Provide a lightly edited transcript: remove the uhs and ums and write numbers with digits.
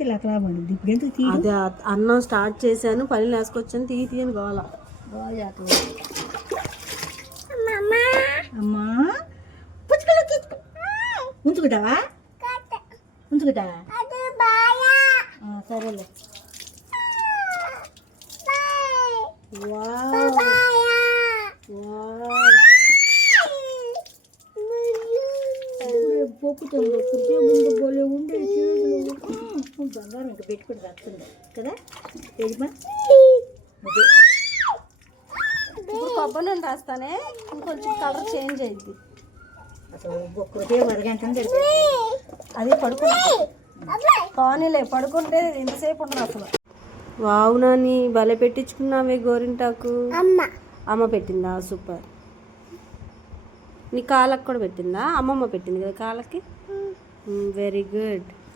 తీస్తే అట్లా పడుద్ది. ఇప్పుడు ఎందుకు తీ అదే అన్నం స్టార్ట్ చేశాను, పని వేసుకొచ్చాను, తీయని గోల బాగా చేస్తుంది. అమ్మా పుచ్చుకలు తీసుకో. ఉంచుకుంటావా? ఉంచుకుంటావా? సరేలే. పొక్కుతుంది కుర్చీ ముందు బోలే ఉండే చేతులు బంగారం ఇంకా పెట్టుకుని వస్తుంది కదా. కొబ్బరి నుండి రాస్తానే, ఇంకొంచెం కలర్ చేంజ్ అయింది. అసలు ఒక్కటే వరగంట అది కానీలే పడుకుంటే ఎంతసేపు ఉండదు అసలు. వావు నాని భలే పెట్టించుకున్నావే గోరింటాకు. అమ్మ పెట్టిందా? సూపర్. నీ కాళ్ళకి కూడా పెట్టిందా? అమ్మమ్మ పెట్టింది కదా కాళ్ళకి. Very good.